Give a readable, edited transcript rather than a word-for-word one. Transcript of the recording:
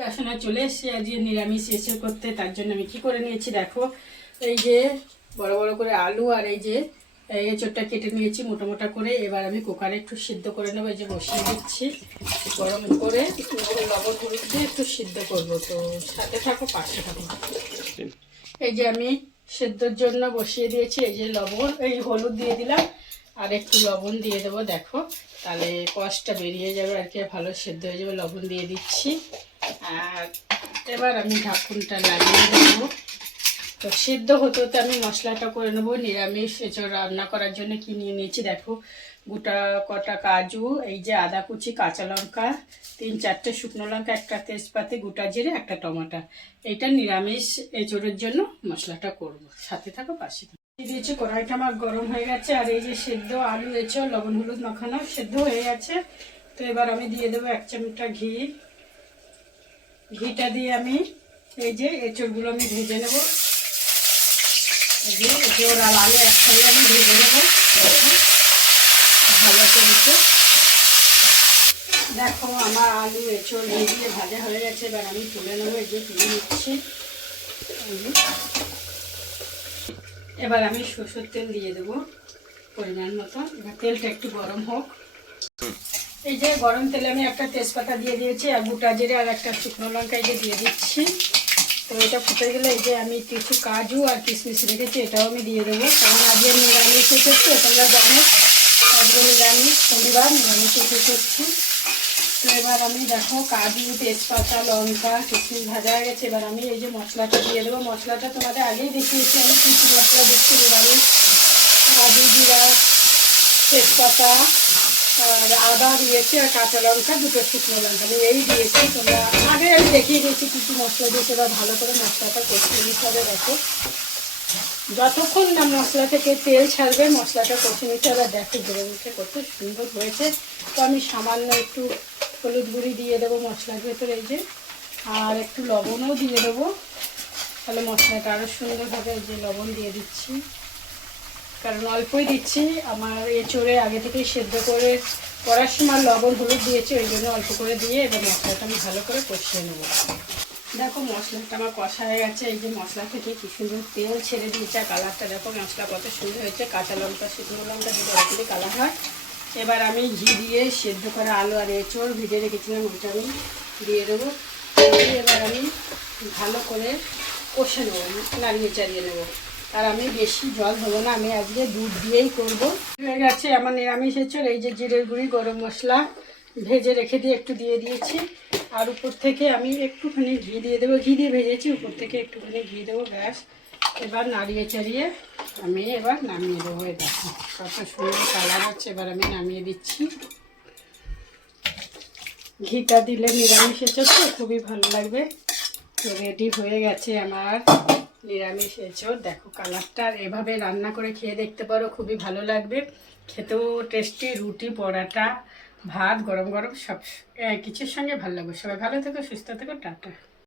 বাসনা চলে এসেছে আজকে নিরামিষ এসে করতে। তার জন্য আমি কি করে নিয়েছি দেখো, এই যে বড় বড় করে আলু আর এই যে এঁচোড়টা কেটে নিয়েছি মোটা মোটা করে। এবার আমি কুকারে একটু সিদ্ধ করে নেবো। এই যে বসিয়ে দিচ্ছি গরম করে, লবণ হলুদ দিয়ে একটু সিদ্ধ করবো। তো সাথে থাকো, পাশে থাকো। এই যে আমি সেদ্ধর জন্য বসিয়ে দিয়েছি। এই যে লবণ, এই হলুদ দিয়ে দিলাম আর একটু লবণ দিয়ে দেবো। দেখো তাহলে কষটা বেরিয়ে যাবে আর কি, ভালো সেদ্ধ হয়ে যাবে। লবণ দিয়ে দিচ্ছি আর এবার আমি ঢাকুনটা লাগিয়ে দেবো। তো সিদ্ধ হতে হতে আমি মশলাটা করে নেবো। নিরামিষ এঁচোড় রান্না করার জন্য কি নিয়ে নিয়েছি দেখো, গোটা কটা কাজু, এই যে আদা কুচি, কাঁচা লঙ্কা 3-4টে শুকনো লঙ্কা, একটা তেজপাতা, গোটা জিরে, একটা টমেটো। এইটা নিরামিষ এঁচোড়ের জন্য মশলাটা করব। সাথে থাকো, পাশে থাকো। দিয়েছি, কড়াইটা আমার গরম হয়ে গেছে আর এই যে সেদ্ধ আলু এঁচোড় লবণ হলুদ মাখানো সেদ্ধ হয়ে গেছে। তো এবার আমি দিয়ে দেবো 1 চামচটা ঘি। ঘিটা দিয়ে আমি এই যে এঁচোড়গুলো আমি ভেজে নেবো। এঁচোড় আর আলু একসঙ্গে আমি ভেজে নেবো ভালো করে। দেখো আমার আলু এঁচোড় ভেজে ভাজা হয়ে গেছে। এবার আমি তুলে নেবো। এই যে তুলে নিচ্ছি। এবার আমি সরষের তেল দিয়ে দেবো পরিমাণ মতো। এবার তেলটা একটু গরম হোক। এই যে গরম তেলে আমি একটা তেজপাতা দিয়ে দিয়েছি আর গোটা জিরে আর একটা শুকনো লঙ্কা এই যে দিয়ে দিচ্ছি। তো এটা ফুটে গেলে এই যে আমি কিছু কাজু আর কিশমিশ রেখেছি, এটাও আমি দিয়ে দেবো। কারণ আজকে নিরামিষ এসেছে, তোমরা জানো আজকে নিরামিষ, শনিবার নিরামিষ এসেছি। তো এবার আমি দেখো কাজু, তেজপাতা, লঙ্কা, কিশমিশ ভাজা হয়ে গেছে। এবার আমি এই যে মশলাটা দিয়ে দেবো। মশলাটা তোমাদের আগেই দেখিয়েছি আমি কী কী মশলা দিচ্ছি। নিরামিষ কাজু, জিরা, তেজপাতা আর আদা দিয়েছি আর কাঁচা লঙ্কা, 2টো শুকনো লঙ্কা আমি এই দিয়েছি। তোমরা আগে আমি দেখিয়ে দিয়েছি কী কী মশলা দিয়েছি। এবার ভালো করে মশলাটা কষিয়ে নিতে হবে। দেখো যতক্ষণ না মশলা থেকে তেল ছাড়বে মশলাটা কষে নিতে হবে। দেখো ধরে মুখে কত সুন্দর হয়েছে। তো আমি সামান্য একটু হলুদ গুঁড়ি দিয়ে দেবো মশলার ভেতরে, এই যে আর একটু লবণও দিয়ে দেবো, তাহলে মশলাটা আরও সুন্দর হবে। এই যে লবণ দিয়ে দিচ্ছি, কারণ অল্পই দিচ্ছি। আমার এঁচোড়ে আগে থেকেই সেদ্ধ করে করার সময় লবণ হলুদ দিয়েছি, ওই জন্য অল্প করে দিয়ে এবার মশলাটা আমি ভালো করে কষিয়ে নেবো। দেখো মশলাটা আমার কষা হয়ে গেছে। এই যে মশলা থেকে কি সুন্দর তেল ছেড়ে দিয়েছে আর কালারটা দেখো মশলা কত সুন্দর হয়েছে। কাঁচা লঙ্কা শুকনো লঙ্কা দিয়ে ওরকমই কালার হয়। এবার আমি ঘি দিয়ে সেদ্ধ করা আলু আর এঁচোড় ভিজে রেখেছিলাম ওইটা আমি দিয়ে দেবো। এবার আমি ভালো করে কষে নেবো, নাড়িয়ে চাড়িয়ে নেবো। আর আমি বেশি জল দেবো না, আমি আজকে দুধ দিয়েই করবো। হয়ে গেছে আমার নিরামিষ এঁচোড়। এই যে জিরের গুঁড়ি, গরম মশলা ভেজে রেখে দিয়ে একটু দিয়ে দিয়েছি আর উপর থেকে আমি একটুখানি ঘি দিয়ে দেবো। ঘি দিয়ে ভেজেছি, উপর থেকে একটুখানি ঘি দেবো, ব্যাস। এবার নাড়িয়ে চাড়িয়ে আমি এবার নামিয়ে দেবো। এই দেখো কত সুন্দর কালার হচ্ছে। এবার আমি নামিয়ে দিচ্ছি। ঘিটা দিলে নিরামিষ এঁচোড় তো খুবই ভালো লাগবে। তো রেডি হয়ে গেছে আমার নিরামিষ এঁচোড়। দেখো কালারটা, আর এভাবে রান্না করে খেয়ে দেখতে পারো, খুবই ভালো লাগবে। খেতেও টেস্টি, রুটি, পরোটা, ভাত, গরম গরম সব কিছুর সঙ্গে ভালো লাগবে। সবাই ভালো থেকো, সুস্থ থেকো, টাটা।